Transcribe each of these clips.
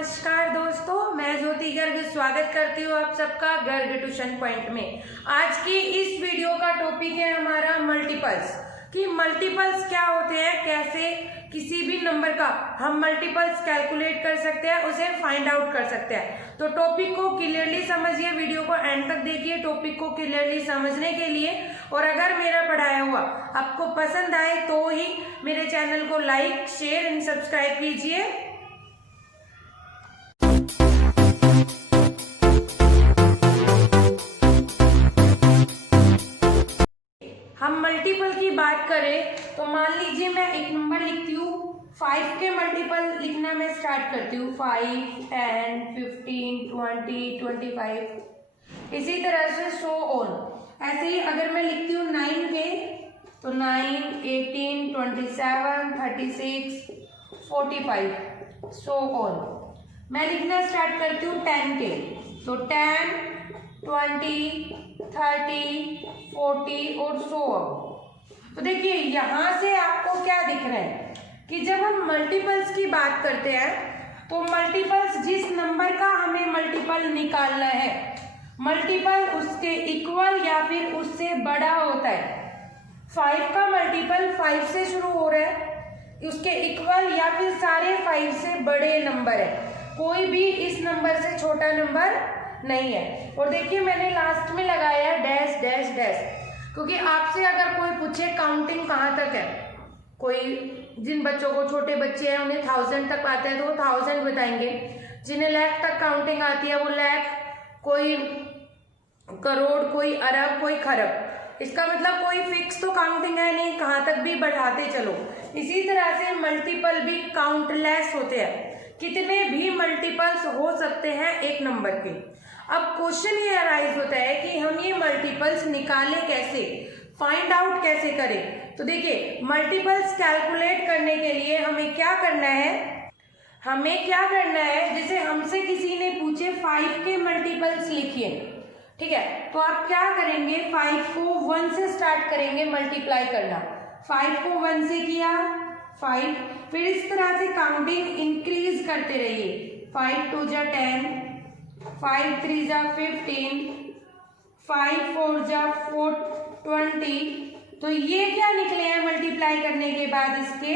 नमस्कार दोस्तों, मैं ज्योति गर्ग स्वागत करती हूँ आप सबका गर्ग ट्यूशन पॉइंट में। आज की इस वीडियो का टॉपिक है हमारा मल्टीपल्स कि मल्टीपल्स क्या होते हैं, कैसे किसी भी नंबर का हम मल्टीपल्स कैलकुलेट कर सकते हैं, उसे फाइंड आउट कर सकते हैं। तो टॉपिक को क्लियरली समझिए, वीडियो को एंड तक देखिए टॉपिक को क्लियरली समझने के लिए। और अगर मेरा पढ़ाया हुआ आपको पसंद आए तो ही मेरे चैनल को लाइक, शेयर एंड सब्सक्राइब कीजिए। हम मल्टीपल की बात करें तो मान लीजिए मैं एक नंबर लिखती हूँ, 5 के मल्टीपल लिखना मैं स्टार्ट करती हूँ, 5, 10, 15, 20, 25, इसी तरह से सो ऑन। ऐसे ही अगर मैं लिखती हूँ 9 के तो 9, 18, 27, 36, 45, सो ऑन। मैं लिखना स्टार्ट करती हूँ 10 के तो 10, 20, 30, 40 और सो ऑन। तो देखिए यहाँ से आपको क्या दिख रहा है कि जब हम मल्टीपल्स की बात करते हैं तो मल्टीपल्स जिस नंबर का हमें मल्टीपल निकालना है, मल्टीपल उसके इक्वल या फिर उससे बड़ा होता है। 5 का मल्टीपल 5 से शुरू हो रहा है, उसके इक्वल या फिर सारे 5 से बड़े नंबर है, कोई भी इस नंबर से छोटा नंबर नहीं है। और देखिए मैंने लास्ट में लगाया डैश डैश डैश, क्योंकि आपसे अगर कोई पूछे काउंटिंग कहाँ तक है, कोई जिन बच्चों को छोटे बच्चे हैं उन्हें 1000 तक आता है तो वो 1000 बताएंगे, जिन्हें लाख तक काउंटिंग आती है वो लाख, कोई करोड़, कोई अरब, कोई खरब। इसका मतलब कोई फिक्स तो काउंटिंग है नहीं, कहाँ तक भी बढ़ाते चलो। इसी तरह से मल्टीपल भी काउंटलेस होते हैं, कितने भी मल्टीपल्स हो सकते हैं एक नंबर के। अब क्वेश्चन ये अराइज होता है कि हम ये मल्टीपल्स निकालें कैसे, फाइंड आउट कैसे करें। तो देखिए मल्टीपल्स कैलकुलेट करने के लिए हमें क्या करना है, जैसे हमसे किसी ने पूछे 5 के मल्टीपल्स लिखिए, ठीक है, तो आप क्या करेंगे, 5 को 1 से स्टार्ट करेंगे मल्टीप्लाई करना। 5 को 1 से किया 5, फिर इस तरह से काउंटिंग इंक्रीज करते रहिए। 5 2 जा 10, 5 3 जा 15, 5 4 जा 20। तो ये क्या निकले हैं मल्टीप्लाई करने के बाद इसके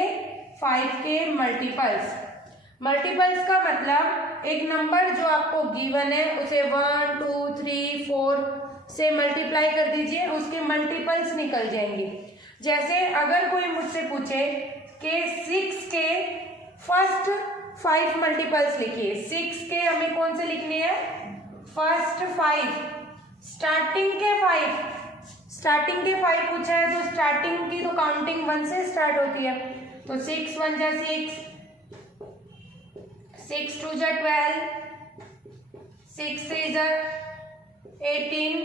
5 के मल्टीपल्स। मल्टीपल्स का मतलब एक नंबर जो आपको गिवन है उसे 1 2 3 4 से मल्टीप्लाई कर दीजिए, उसके मल्टीपल्स निकल जाएंगे। जैसे अगर कोई मुझसे पूछे कि 6 के फर्स्ट 5 मल्टीपल्स लिखिए, 6 के हमें कौन से लिखने हैं, फर्स्ट 5, स्टार्टिंग के 5 पूछा है तो स्टार्टिंग की तो काउंटिंग 1 से स्टार्ट होती है, तो 6 1 जा 6, 6 2 जा 12, 6 3 जा 18,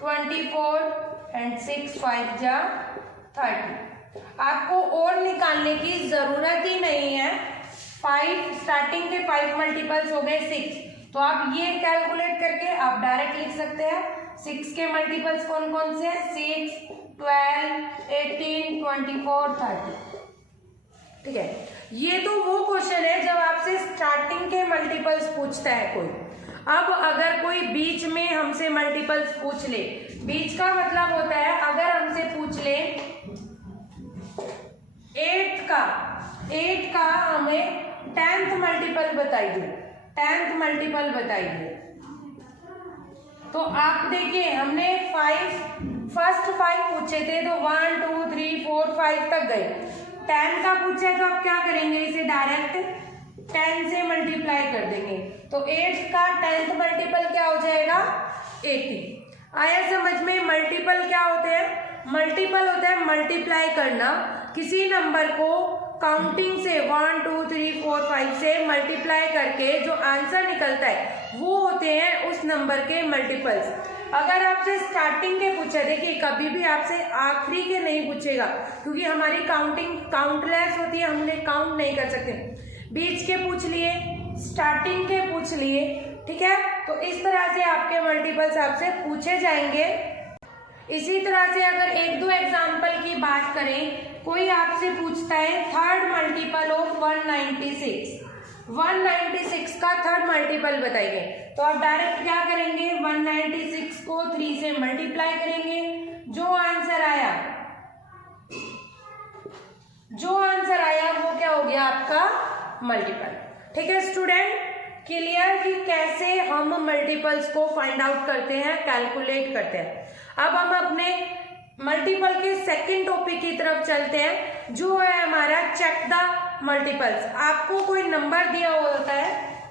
24 एंड 6 5 जा 30। आपको और निकालने की जरूरत ही नहीं है। 5 स्टार्टिंग के 5 मल्टीपल्स हो गए 6, तो आप ये कैलकुलेट करके आप डायरेक्ट लिख सकते हैं 6 के मल्टीपल्स कौन कौन से हैं, 6 12 18 24 30। ठीक है, ये तो वो क्वेश्चन है जब आपसे स्टार्टिंग के मल्टीपल्स पूछता है कोई। अब अगर कोई बीच में हमसे मल्टीपल्स पूछ ले, बीच का मतलब होता है अगर हमसे पूछ ले 8 का हमें 10th मल्टीपल बताइए, 10th मल्टीपल बताइए। तो आप देखिए हमने फर्स्ट 5 पूछे थे तो 1 2 3 4 5 तक गए। 10 का पूछा है तो आप क्या करेंगे, इसे डायरेक्ट 10 से मल्टीप्लाई कर देंगे, तो 8 का 10th मल्टीपल क्या हो जाएगा, 80। आया समझ में। मल्टीपल क्या होते हैं, मल्टीपल होता है मल्टीप्लाई करना, किसी नंबर को काउंटिंग से 1 2 3 4 5 से मल्टीप्लाई करके जो आंसर निकलता है वो होते हैं उस नंबर के मल्टीपल्स। अगर आपसे स्टार्टिंग के पूछे, देखिए कभी भी आपसे आखिरी के नहीं पूछेगा क्योंकि हमारी काउंटिंग काउंटलेस होती है, हम उन्हें काउंट नहीं कर सकते। बीच के पूछ लिए, स्टार्टिंग के पूछ लिए, ठीक है, तो इस तरह से आपके मल्टीपल्स आपसे पूछे जाएंगे। इसी तरह से अगर एक दो एग्जाम्पल की बात करें, कोई आपसे पूछता है थर्ड मल्टीपल ऑफ 196, 196 का थर्ड मल्टीपल बताइए, तो आप डायरेक्ट क्या करेंगे, 196 को 3 से मल्टीप्लाई करेंगे, जो आंसर आया वो क्या हो गया आपका मल्टीपल। ठीक है स्टूडेंट, क्लियर कि कैसे हम मल्टीपल्स को फाइंड आउट करते हैं, कैलकुलेट करते हैं। अब हम अपने मल्टीपल के सेकंड टॉपिक की तरफ चलते हैं, जो है हमारा चेक द मल्टीपल्स। आपको कोई नंबर दिया हुआ होता है,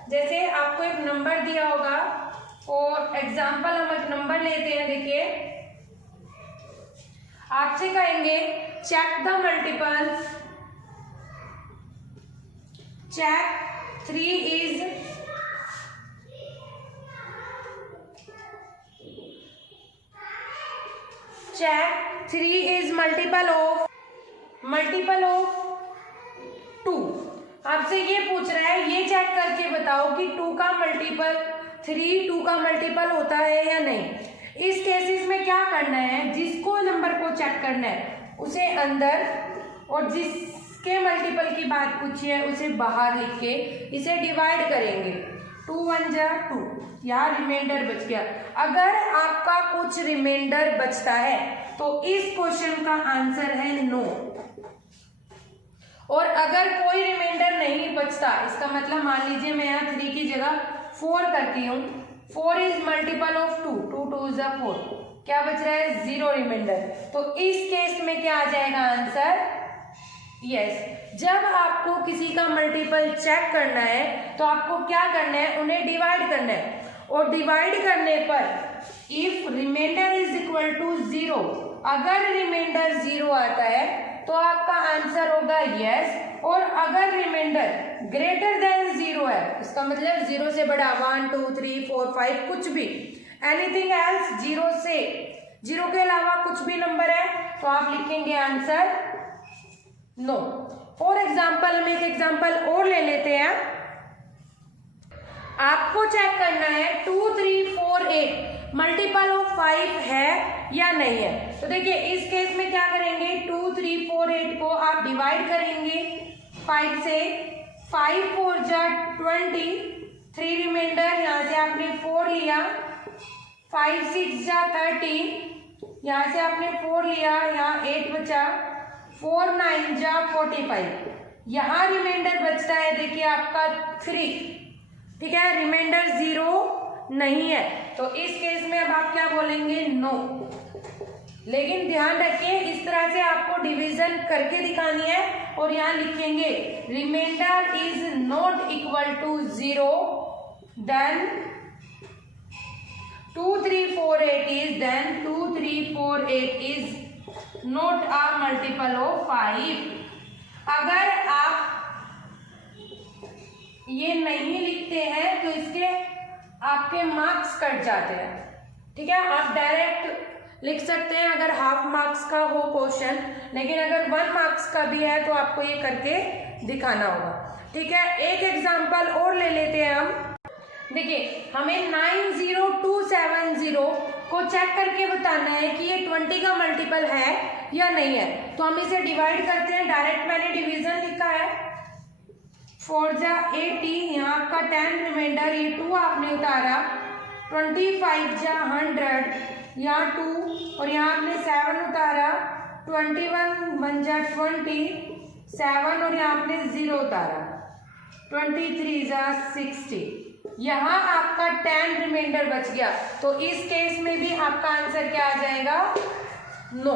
जैसे आपको एक नंबर दिया होगा, और एग्जांपल हम एक नंबर लेते हैं, देखिए आपसे कहेंगे check the multiples, check 3 is multiple of 2। आपसे ये पूछ रहा है, ये चेक करके बताओ कि 2 का मल्टीपल 3 2 का मल्टीपल होता है या नहीं। इस केसेस में क्या करना है, जिसको नंबर को चेक करना है उसे अंदर, और जिसके मल्टीपल की बात पूछी है उसे बाहर लिख के इसे डिवाइड करेंगे। 2 1 जा 2, यहाँ रिमाइंडर बच गया। अगर आपका कुछ रिमाइंडर बचता है तो इस क्वेश्चन का आंसर है नो, और अगर कोई रिमाइंडर नहीं बचता, इसका मतलब मान लीजिए मैं यहाँ 3 की जगह 4 करती हूँ, 4 इज मल्टीपल ऑफ 2, 2 2 is 4, क्या बच रहा है 0 रिमाइंडर। तो इस केस में क्या आ जाएगा आंसर, यस। जब आपको किसी का मल्टीपल चेक करना है तो आपको क्या करना है, उन्हें डिवाइड करना है, और डिवाइड करने पर if remainder is equal to 0, अगर रिमाइंडर 0 आता है तो आपका आंसर होगा यस, और अगर रिमाइंडर ग्रेटर देन 0 है, इसका मतलब 0 से बड़ा 1 2 3 4 5 कुछ भी, एनीथिंग एल्स 0 के अलावा कुछ भी नंबर है तो आप लिखेंगे आंसर नो। फॉर एग्जाम्पल हम एक एग्जाम्पल और ले लेते हैं। आपको चेक करना है 2 3 4 8 मल्टीपल ऑफ 5 है या नहीं है। तो देखिए इस केस में क्या करेंगे, 2 3 4 8 को आप डिवाइड करेंगे 5 से, 5 4 जा 20, 3 रिमाइंडर, यहाँ से आपने 4 लिया, 5 6 जा 30, यहाँ से आपने 4 लिया, यहाँ 8 बचा, 4 9 जा 45, यहाँ रिमाइंडर बचता है देखिए आपका 3। ठीक है, रिमाइंडर 0 नहीं है, तो इस केस में अब आप क्या बोलेंगे, नो। लेकिन ध्यान रखिए इस तरह से आपको डिवीजन करके दिखानी है, और यहाँ लिखेंगे remainder is not equal to 0, then 2 3 4 8 is, then 2 3 4 8 is not a multiple of 5। अगर आप ये नहीं लिखते हैं तो इसके आपके मार्क्स कट जाते हैं। ठीक है, आप डायरेक्ट लिख सकते हैं अगर हाफ मार्क्स का हो क्वेश्चन, लेकिन अगर 1 मार्क्स का भी है तो आपको ये करके दिखाना होगा। ठीक है, एक एग्जांपल और ले लेते हैं हम। देखिए हमें 90270 को चेक करके बताना है कि ये 20 का मल्टीपल है या नहीं है। तो हम इसे डिवाइड करते हैं, डायरेक्ट मैंने डिवीजन लिखा है, 4 जा 80, यहाँ आपका 10 रिमाइंडर, ये 2 आपने उतारा, 25 जा 100, यहाँ 2 और यहाँ आपने 7 उतारा, 21 1 जा 20, 7 और यहाँ आपने 0 उतारा, 23 जा 60, यहाँ आपका 10 रिमाइंडर बच गया। तो इस केस में भी आपका आंसर क्या आ जाएगा, नो।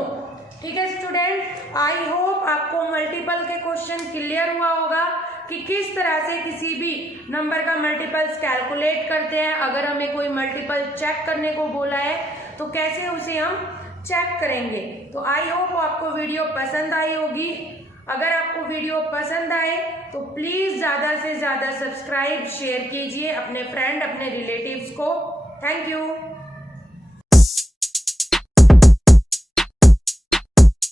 ठीक है स्टूडेंट, आई होप आपको मल्टीपल के क्वेश्चन क्लियर हुआ होगा कि किस तरह से किसी भी नंबर का मल्टीपल्स कैलकुलेट करते हैं। अगर हमें कोई मल्टीपल चेक करने को बोला है तो कैसे उसे हम चेक करेंगे। तो आई होप आपको वीडियो पसंद आई होगी। अगर आपको वीडियो पसंद आए तो प्लीज़ ज़्यादा से ज़्यादा सब्सक्राइब शेयर कीजिए अपने फ्रेंड अपने रिलेटिव्स को। Thank you.